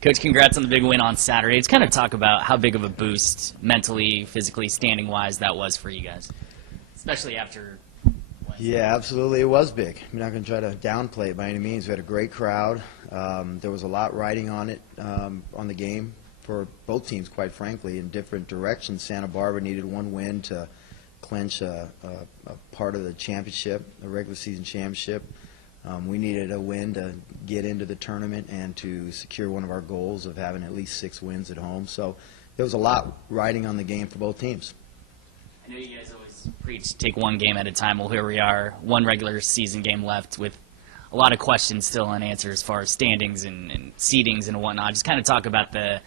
Coach, congrats on the big win on Saturday. Let's kind of talk about how big of a boost mentally, physically, standing-wise that was for you guys, especially after Wednesday. Yeah, absolutely. It was big. I'm not going to try to downplay it by any means. We had a great crowd. There was a lot riding on it, on the game for both teams, quite frankly, in different directions. Santa Barbara needed one win to clinch a part of the championship, the regular season championship. We needed a win to get into the tournament and to secure one of our goals of having at least 6 wins at home. So there was a lot riding on the game for both teams. I know you guys always preach take one game at a time. Well, here we are, one regular season game left with a lot of questions still unanswered as far as standings and seedings and whatnot. Just kind of talk about the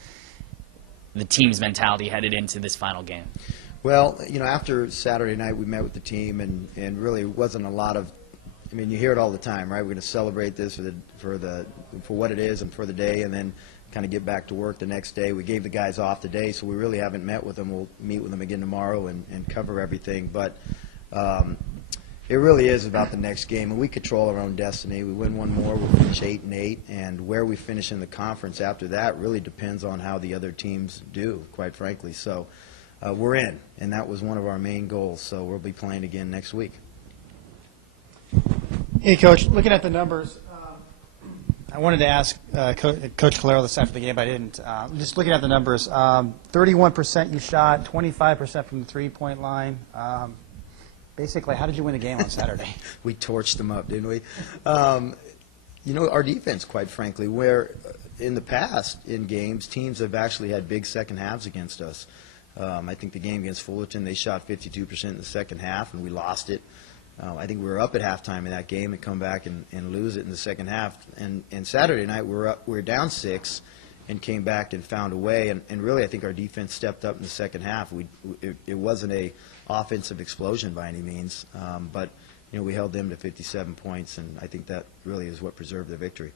team's mentality headed into this final game. Well, after Saturday night we met with the team and really wasn't a lot of, I mean, you hear it all the time, right? We're going to celebrate this for what it is and for the day, and then kind of get back to work the next day. We gave the guys off today, so we really haven't met with them. We'll meet with them again tomorrow and cover everything. But it really is about the next game, and we control our own destiny. We win one more, we'll finish 8-8, and where we finish in the conference after that really depends on how the other teams do, quite frankly. So we're in, and that was one of our main goals. So we'll be playing again next week. Hey, Coach, looking at the numbers, I wanted to ask Coach Calero this after the game, but I didn't. Just looking at the numbers, 31% you shot, 25% from the three-point line. Basically, how did you win the game on Saturday? We torched them up, didn't we? Our defense, quite frankly, where in the past in games, teams have actually had big second halves against us. I think the game against Fullerton, they shot 52% in the second half, and we lost it. I think we were up at halftime in that game and come back and lose it in the second half. And Saturday night, we were down 6 and came back and found a way. And really, I think our defense stepped up in the second half. It wasn't a offensive explosion by any means, but we held them to 57 points, and I think that really is what preserved the victory.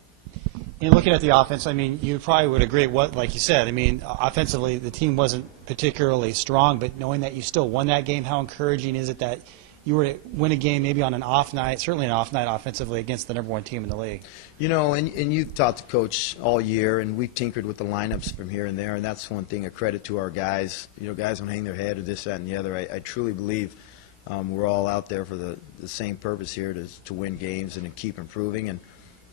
And looking at the offense, I mean, you probably would agree, like you said, I mean, offensively, the team wasn't particularly strong, but knowing that you still won that game, how encouraging is it that you were to win a game maybe on an off night, certainly an off night offensively against the #1 team in the league? And you've talked to Coach all year, and we've tinkered with the lineups from here and there, and that's one thing, a credit to our guys. Guys don't hang their head or this, that, and the other. I truly believe we're all out there for the same purpose here, to win games and to keep improving. And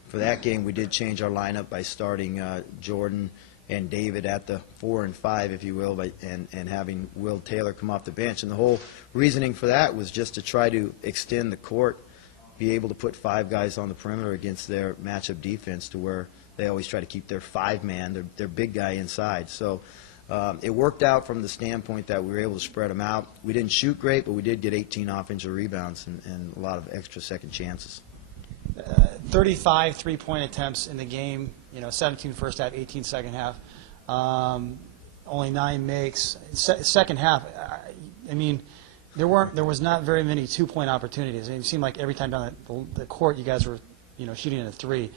for that game, we did change our lineup by starting Jordan and David at the 4 and 5, if you will, and having Will Taylor come off the bench. And the whole reasoning for that was just to try to extend the court, be able to put 5 guys on the perimeter against their matchup defense, to where they always try to keep their 5-man, their big guy inside. So it worked out from the standpoint that we were able to spread them out. We didn't shoot great, but we did get 18 offensive rebounds and a lot of extra second chances. 35 three-point attempts in the game, 17 first half, 18 second half, only 9 makes. Second half, I mean, there was not very many two-point opportunities. It seemed like every time down the court you guys were, shooting at a 3.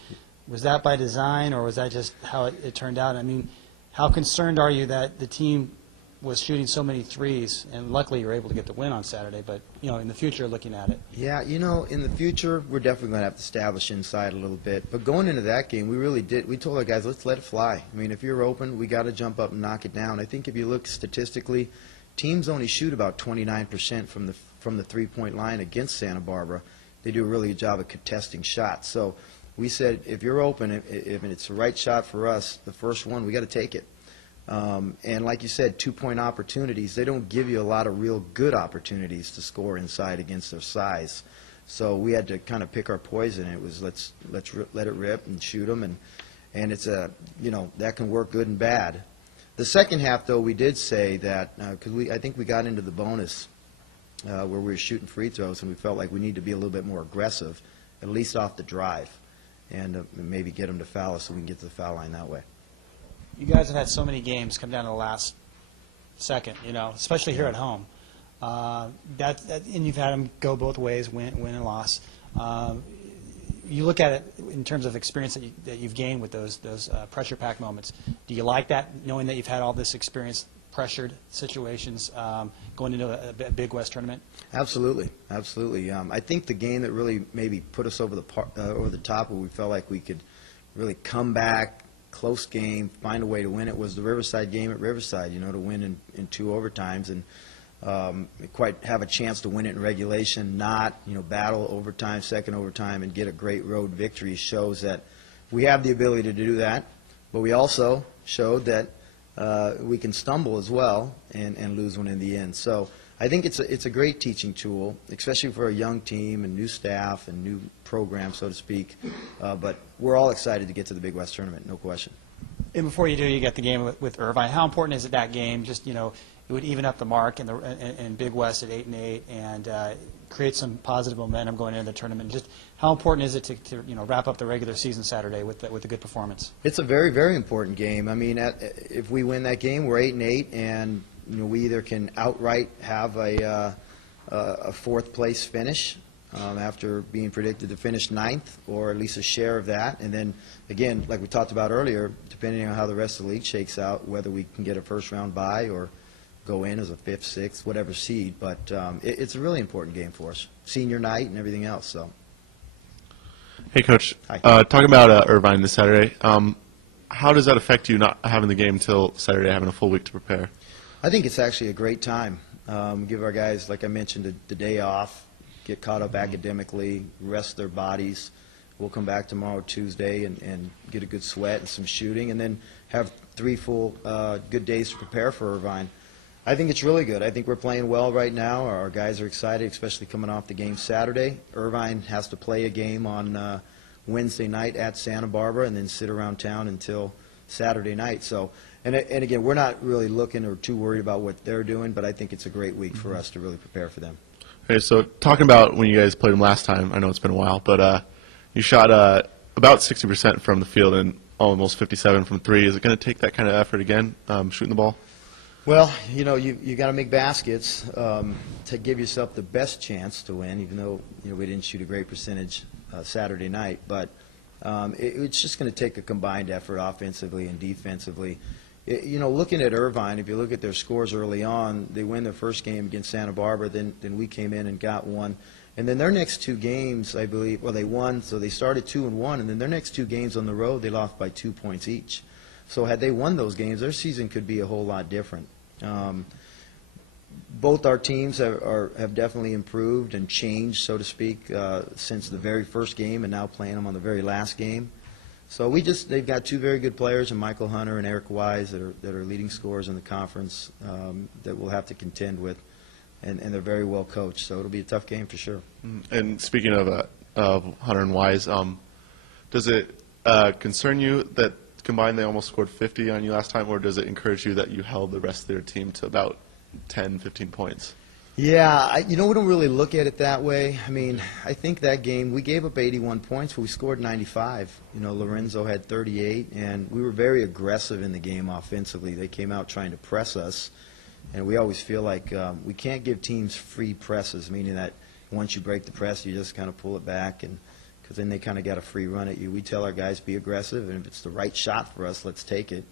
Was that by design, or was that just how it turned out? I mean, how concerned are you that the team was shooting so many threes, and luckily you were able to get the win on Saturday, but in the future, looking at it? Yeah, in the future, we're definitely going to have to establish inside a little bit. But going into that game, we really did. We told our guys, let's let it fly. I mean, if you're open, we got to jump up and knock it down. I think if you look statistically, teams only shoot about 29% from the three-point line against Santa Barbara. They do a really good job of contesting shots. So we said, if you're open, if it's the right shot for us, the first one, we got to take it. And like you said, two-point opportunities, they don't give you a lot of real good opportunities to score inside against their size. So we had to kind of pick our poison. It was let's let it rip and shoot them, and it's that can work good and bad. The second half, though, we did say that because I think we got into the bonus where we were shooting free throws, and we felt like we need to be a little bit more aggressive, at least off the drive, and maybe get them to foul us so we can get to the foul line that way. You guys have had so many games come down to the last second, especially here at home. And you've had them go both ways, win and loss. You look at it in terms of experience that you've gained with those pressure-packed moments. Do you like that, knowing that you've had all this experience, pressured situations, going into a Big West tournament? Absolutely, absolutely. I think the game that really maybe put us over the top, where we felt like we could really come back, close game, find a way to win it was the Riverside game at Riverside, to win in 2 overtimes and quite have a chance to win it in regulation, not, battle overtime, second overtime, and get a great road victory shows that we have the ability to do that, but we also showed that we can stumble as well and lose one in the end. So I think it's a great teaching tool, especially for a young team and new staff and new program, so to speak. But we're all excited to get to the Big West tournament, no question. And before you do, you get the game with Irvine. How important is it that game? Just it would even up the mark in Big West at 8-8 and create some positive momentum going into the tournament. Just how important is it to wrap up the regular season Saturday with a good performance? It's a very, very important game. I mean, if we win that game, we're 8-8, and we either can outright have a 4th place finish after being predicted to finish 9th, or at least a share of that. And then, again, like we talked about earlier, depending on how the rest of the league shakes out, whether we can get a first-round bye or go in as a 5th, 6th, whatever seed. But it's a really important game for us, senior night and everything else. So. Hey, Coach. Hi. Talking about Irvine this Saturday, how does that affect you not having the game until Saturday, having a full week to prepare? I think it's actually a great time. Give our guys, like I mentioned, the day off, get caught up academically, rest their bodies. We'll come back tomorrow, Tuesday, and get a good sweat and some shooting, and then have 3 full good days to prepare for Irvine. I think it's really good. I think we're playing well right now. Our guys are excited, especially coming off the game Saturday. Irvine has to play a game on Wednesday night at Santa Barbara and then sit around town until Saturday night. So, and again, we're not really looking or too worried about what they're doing, but I think it's a great week for us to really prepare for them. Okay, so talking about when you guys played them last time, I know it's been a while, but you shot about 60% from the field and almost 57 from 3. Is it going to take that kind of effort again, shooting the ball? Well, you got to make baskets to give yourself the best chance to win, even though we didn't shoot a great percentage Saturday night. But it's just going to take a combined effort offensively and defensively. Looking at Irvine, if you look at their scores early on, they win their first game against Santa Barbara, then we came in and got one. And then their next 2 games, I believe, well, they won, so they started 2-1, and then their next 2 games on the road, they lost by 2 points each. So had they won those games, their season could be a whole lot different. Both our teams have definitely improved and changed, so to speak, since the very first game and now playing them on the very last game. So they've got 2 very good players, and Michael Hunter and Eric Wise, that are leading scorers in the conference that we'll have to contend with, and they're very well coached. So it'll be a tough game for sure. And speaking of Hunter and Wise, does it concern you that combined they almost scored 50 on you last time, or does it encourage you that you held the rest of their team to about 10, 15 points? Yeah, we don't really look at it that way. I mean, I think that game, we gave up 81 points, but we scored 95. Lorenzo had 38, and we were very aggressive in the game offensively. They came out trying to press us, and we always feel like we can't give teams free presses, meaning that once you break the press, you just kind of pull it back, and because then they kind of got a free run at you. We tell our guys, be aggressive, and if it's the right shot for us, let's take it.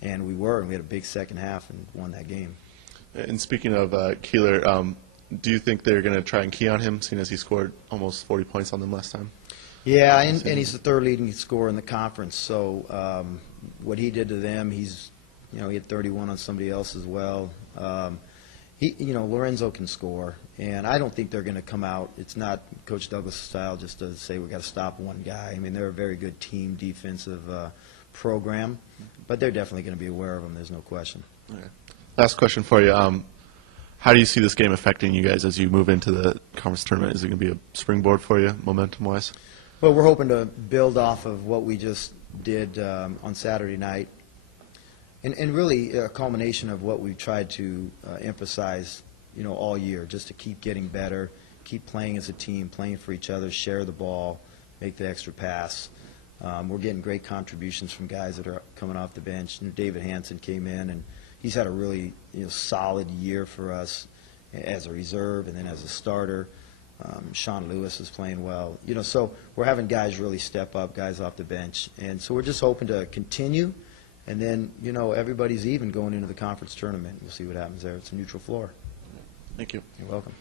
And we were, and we had a big second half and won that game. And speaking of Keeler, do you think they're going to try and key on him, seeing as he scored almost 40 points on them last time? Yeah, and he's the 3rd leading scorer in the conference. So what he did to them, he had 31 on somebody else as well. Lorenzo can score, and I don't think they're going to come out. It's not Coach Douglas' style just to say we've got to stop one guy. I mean, they're a very good team defensive program, but they're definitely going to be aware of him. There's no question. Okay. Last question for you. How do you see this game affecting you guys as you move into the conference tournament? Is it going to be a springboard for you, momentum-wise? Well, we're hoping to build off of what we just did on Saturday night, and really a culmination of what we've tried to emphasize, all year, just to keep getting better, keep playing as a team, playing for each other, share the ball, make the extra pass. We're getting great contributions from guys that are coming off the bench. David Hansen came in, and he's had a really solid year for us as a reserve and then as a starter. Sean Lewis is playing well. So we're having guys really step up, guys off the bench. And so we're just hoping to continue. And then, everybody's even going into the conference tournament. We'll see what happens there. It's a neutral floor. Thank you. You're welcome.